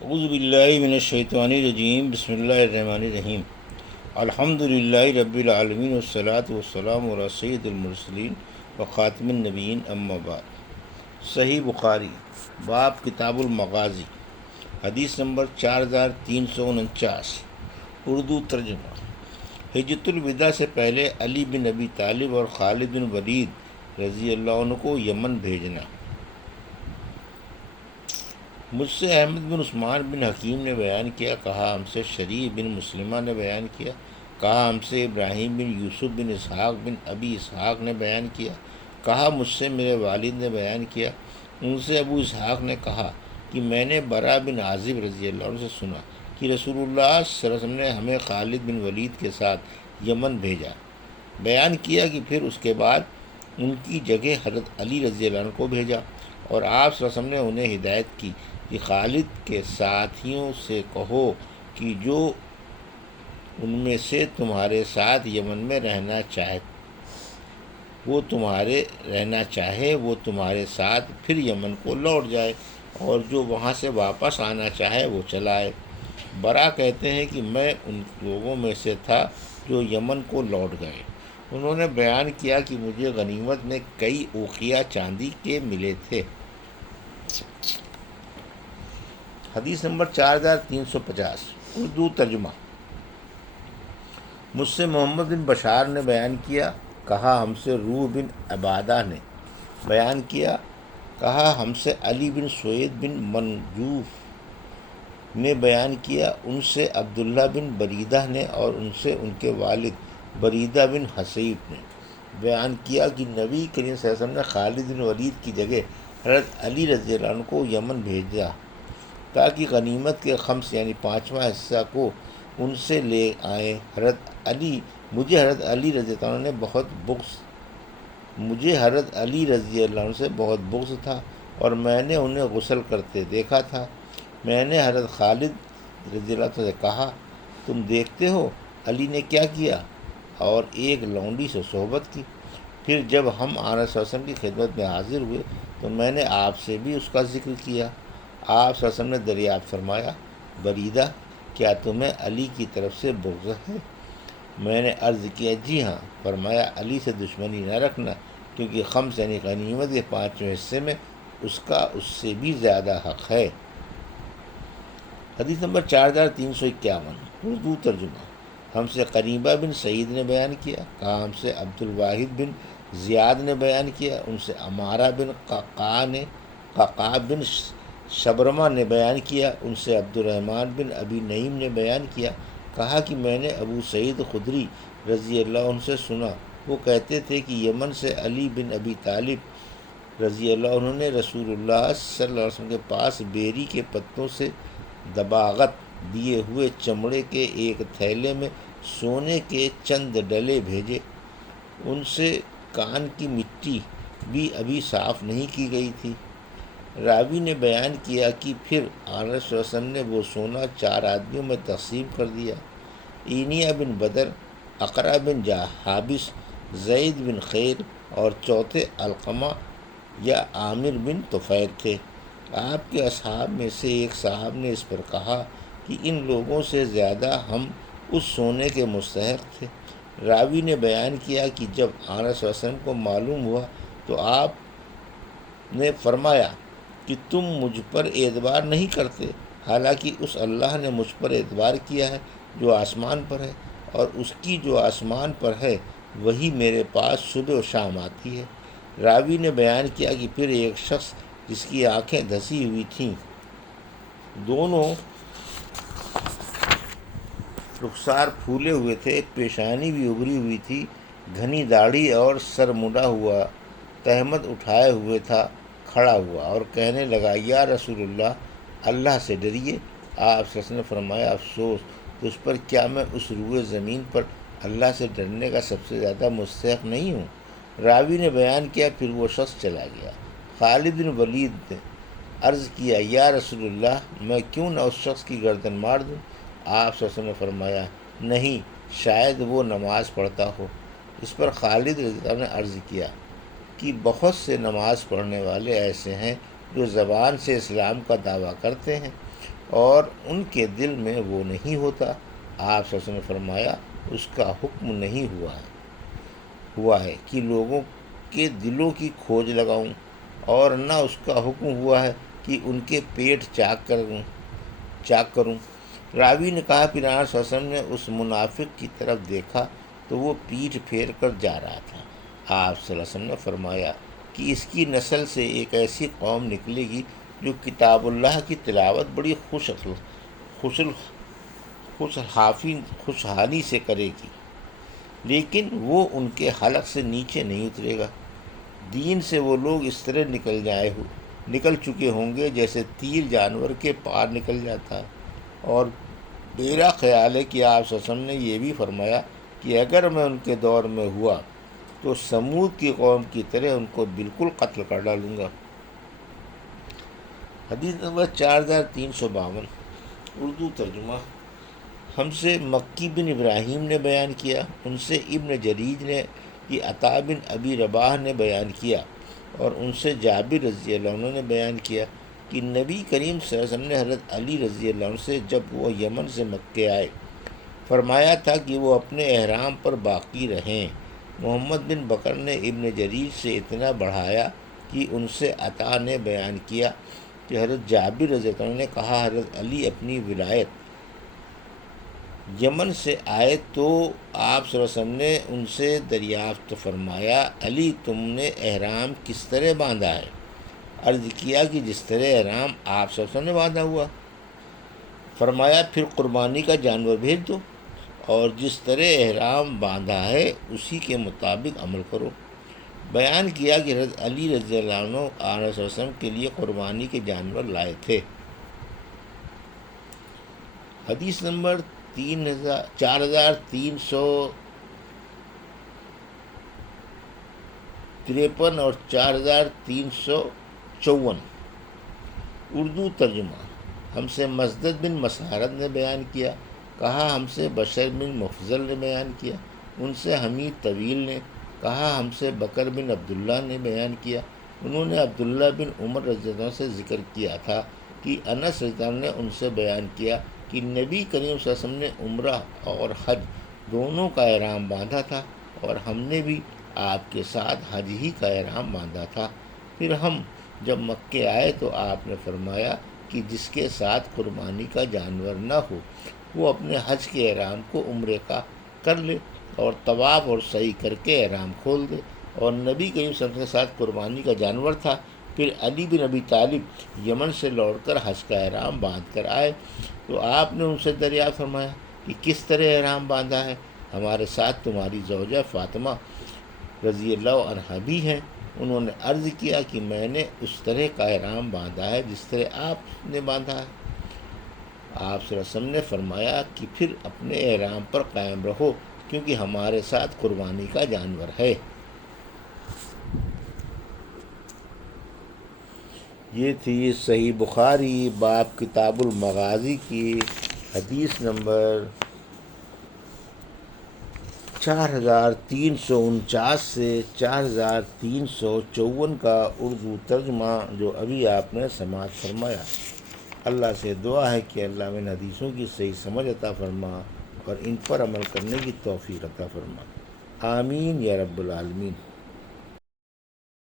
اعوذ باللہ من الشیطان الرجیم، بسم اللہ الرحمن الرحیم۔ الحمد للہ رب العالمین والصلاة والسلام علی سید المرسلین وخاتم النبیین، اما بعد۔ صحیح بخاری، باب کتاب المغازی، حدیث نمبر 4349، اردو ترجمہ۔ حجۃ الوداع سے پہلے علی بن ابی طالب اور خالد بن ولید رضی اللہ عنہ کو یمن بھیجنا۔ مجھ سے احمد بن عثمان بن حکیم نے بیان کیا، کہا ہم سے شریف بن مسلمہ نے بیان کیا، کہا ہم سے ابراہیم بن یوسف بن اسحاق بن ابی اسحاق نے بیان کیا، کہا مجھ سے میرے والد نے بیان کیا۔ ان سے ابو اسحاق نے کہا کہ میں نے برا بن عازب رضی اللہ عنہ سے سنا کہ رسول اللہ صلی اللہ علیہ وسلم نے ہمیں خالد بن ولید کے ساتھ یمن بھیجا۔ بیان کیا کہ پھر اس کے بعد ان کی جگہ حضرت علی رضی اللہ عنہ کو بھیجا، اور آپ صلی اللہ علیہ وسلم نے انہیں ہدایت کی کہ خالد کے ساتھیوں سے کہو کہ جو ان میں سے تمہارے ساتھ یمن میں رہنا چاہے وہ تمہارے ساتھ پھر یمن کو لوٹ جائے، اور جو وہاں سے واپس آنا چاہے وہ چلا آئے۔ برا کہتے ہیں کہ میں ان لوگوں میں سے تھا جو یمن کو لوٹ گئے۔ انہوں نے بیان کیا کہ مجھے غنیمت میں کئی اوقیہ چاندی کے ملے تھے۔ حدیث نمبر 4350، اردو ترجمہ۔ مجھ سے محمد بن بشار نے بیان کیا، کہا ہم سے روح بن عبادہ نے بیان کیا، کہا ہم سے علی بن سوید بن منجوف نے بیان کیا، ان سے عبداللہ بن بریدہ نے اور ان سے ان کے والد بریدہ بن حصیب نے بیان کیا کہ نبی کریم صلی اللہ علیہ وسلم نے خالد بن ولید کی جگہ حضرت علی رضی اللہ عنہ کو یمن بھیجا تاکہ غنیمت کے خمس یعنی پانچواں حصہ کو ان سے لے آئیں۔ مجھے حضرت علی رضی اللہ عنہ سے بہت بغض تھا، اور میں نے انہیں غسل کرتے دیکھا تھا۔ میں نے حضرت خالد رضی اللہ عنہ سے کہا، تم دیکھتے ہو علی نے کیا کیا، اور ایک لونڈی سے صحبت کی۔ پھر جب ہم آن صلی اللہ علیہ وسلم کی خدمت میں حاضر ہوئے تو میں نے آپ سے بھی اس کا ذکر کیا۔ آپ صلی اللہ علیہ وسلم نے دریافت فرمایا، بریدہ کیا تمہیں علی کی طرف سے بغض ہے؟ میں نے عرض کیا جی ہاں۔ فرمایا علی سے دشمنی نہ رکھنا، کیونکہ خمس یعنی غنیمت کے پانچویں حصے میں اس کا اس سے بھی زیادہ حق ہے۔ حدیث نمبر 4351، اردو ترجمہ۔ ہم سے قریبہ بن سعید نے بیان کیا، کہا ہم سے عبد الواحد بن زیاد نے بیان کیا، ان سے عمارہ بن قعقاع بن شبرمہ نے بیان کیا، ان سے عبد الرحمن بن ابی نعیم نے بیان کیا، کہا کہ میں نے ابو سعید خدری رضی اللہ عنہ سے سنا، وہ کہتے تھے کہ یمن سے علی بن ابی طالب رضی اللہ عنہ نے رسول اللہ صلی اللہ علیہ وسلم کے پاس بیری کے پتوں سے دباغت دیے ہوئے چمڑے کے ایک تھیلے میں سونے کے چند ڈلے بھیجے۔ ان سے کان کی مٹی بھی ابھی صاف نہیں کی گئی تھی۔ راوی نے بیان کیا کہ پھر آن صلی اللہ علیہ وسلم نے وہ سونا 4 آدمیوں میں تقسیم کر دیا۔ اینیا بن بدر، اقرع بن حابس، زید بن خیر اور چوتھے علقمہ یا عامر بن طفیل تھے۔ آپ کے اصحاب میں سے ایک صاحب نے اس پر کہا کہ ان لوگوں سے زیادہ ہم اس سونے کے مستحق تھے۔ راوی نے بیان کیا کہ جب آن صلی اللہ علیہ وسلم کو معلوم ہوا تو آپ نے فرمایا کہ تم مجھ پر اعتبار نہیں کرتے، حالانکہ اس اللہ نے مجھ پر اعتبار کیا ہے جو آسمان پر ہے، اور اس کی جو آسمان پر ہے وہی میرے پاس صبح و شام آتی ہے۔ راوی نے بیان کیا کہ پھر ایک شخص جس کی آنکھیں دھسی ہوئی تھیں، دونوں رخسار پھولے ہوئے تھے، پیشانی بھی ابری ہوئی تھی، گھنی داڑھی اور سر مڈا ہوا، تہمت اٹھائے ہوئے تھا، کھڑا ہوا اور کہنے لگا، یا رسول اللہ سے ڈریے۔ آپ صلی اللہ علیہ وسلم نے فرمایا، افسوس تجھ پر، کیا میں اس روئے زمین پر اللہ سے ڈرنے کا سب سے زیادہ مستحق نہیں ہوں؟ راوی نے بیان کیا پھر وہ شخص چلا گیا۔ خالد بن ولید نے عرض کیا، یا رسول اللہ میں کیوں نہ اس شخص کی گردن مار دوں؟ آپ صلی اللہ علیہ وسلم نے فرمایا، نہیں، شاید وہ نماز پڑھتا ہو۔ اس پر خالد رضی اللہ عنہ نے عرض کیا کہ بہت سے نماز پڑھنے والے ایسے ہیں جو زبان سے اسلام کا دعویٰ کرتے ہیں، اور ان کے دل میں وہ نہیں ہوتا۔ آپ صلی اللہ علیہ وسلم نے فرمایا اس کا حکم نہیں ہوا ہے کہ لوگوں کے دلوں کی کھوج لگاؤں، اور نہ اس کا حکم ہوا ہے کہ ان کے پیٹ چاک کروں۔ راوی نے کہا پھر آپ صلی اللہ علیہ وسلم نے اس منافق کی طرف دیکھا تو وہ پیٹھ پھیر کر جا رہا تھا۔ آپ صلی اللہ علیہ وسلم نے فرمایا کہ اس کی نسل سے ایک ایسی قوم نکلے گی جو کتاب اللہ کی تلاوت بڑی خوشحالی سے کرے گی، لیکن وہ ان کے حلق سے نیچے نہیں اترے گا۔ دین سے وہ لوگ اس طرح نکل چکے ہوں گے جیسے تیر جانور کے پار نکل جاتا ہے۔ اور میرا خیال ہے کہ آپ صلی اللہ علیہ وسلم نے یہ بھی فرمایا کہ اگر میں ان کے دور میں ہوا تو سمود کی قوم کی طرح ان کو بالکل قتل کر ڈالوں گا۔ حدیث نمبر 4352، اردو ترجمہ۔ ہم سے مکی بن ابراہیم نے بیان کیا، ان سے ابن جریج نے یہ عطا بن ابی رباح نے بیان کیا، اور ان سے جابر رضی اللہ عنہ نے بیان کیا کہ نبی کریم صلی اللہ علیہ وسلم نے حضرت علی رضی اللہ عنہ سے جب وہ یمن سے مکے آئے فرمایا تھا کہ وہ اپنے احرام پر باقی رہیں۔ محمد بن بکر نے ابن جریج سے اتنا بڑھایا کہ ان سے عطا نے بیان کیا کہ حضرت جابر رضی اللہ عنہ نے کہا حضرت علی اپنی ولایت یمن سے آئے تو آپ صلی اللہ علیہ وسلم نے ان سے دریافت فرمایا علی تم نے احرام کس طرح باندھا ہے؟ عرض کیا کہ جس طرح احرام آپ صلی اللہ علیہ وسلم نے باندھا ہوا۔ فرمایا پھر قربانی کا جانور بھیج دو، اور جس طرح احرام باندھا ہے اسی کے مطابق عمل کرو۔ بیان کیا کہ حضرت علی رضی اللہ عنہ آن صلی اللہ علیہ وسلم کے لیے قربانی کے جانور لائے تھے۔ حدیث نمبر 4353 اور 4354، اردو ترجمہ۔ ہم سے مسدد بن مسارد نے بیان کیا، کہا ہم سے بشر بن مفضل نے بیان کیا، ان سے حمید طویل نے کہا ہم سے بکر بن عبداللہ نے بیان کیا، انہوں نے عبداللہ بن عمر رضی اللہ عنہ سے ذکر کیا تھا کہ انس رضی اللہ عنہ نے ان سے بیان کیا کہ نبی کریم صلی اللہ علیہ وسلم نے عمرہ اور حج دونوں کا احرام باندھا تھا، اور ہم نے بھی آپ کے ساتھ حج ہی کا احرام باندھا تھا۔ پھر ہم جب مکے آئے تو آپ نے فرمایا کہ جس کے ساتھ قربانی کا جانور نہ ہو وہ اپنے حج کے احرام کو عمرے کا کر لے اور طواف اور سعی کر کے احرام کھول دے۔ اور نبی کریم صلی اللہ علیہ وسلم کے ساتھ قربانی کا جانور تھا۔ پھر علی بن ابی طالب یمن سے لوٹ کر حج کا احرام باندھ کر آئے تو آپ نے ان سے دریافت فرمایا کہ کس طرح احرام باندھا ہے؟ ہمارے ساتھ تمہاری زوجہ فاطمہ رضی اللہ عنہا بھی ہیں۔ انہوں نے عرض کیا کہ میں نے اس طرح کا احرام باندھا ہے جس طرح آپ نے باندھا ہے۔ آپ صلی اللہ علیہ وسلم نے فرمایا کہ پھر اپنے احرام پر قائم رہو کیونکہ ہمارے ساتھ قربانی کا جانور ہے۔ یہ تھی صحیح بخاری باب کتاب المغازی کی حدیث نمبر 4349 سے 4354 کا اردو ترجمہ جو ابھی آپ نے سماعت فرمایا۔ اللہ سے دعا ہے کہ اللہ ان حدیثوں کی صحیح سمجھ عطا فرما اور ان پر عمل کرنے کی توفیق عطا فرما، آمین یا رب العالمین۔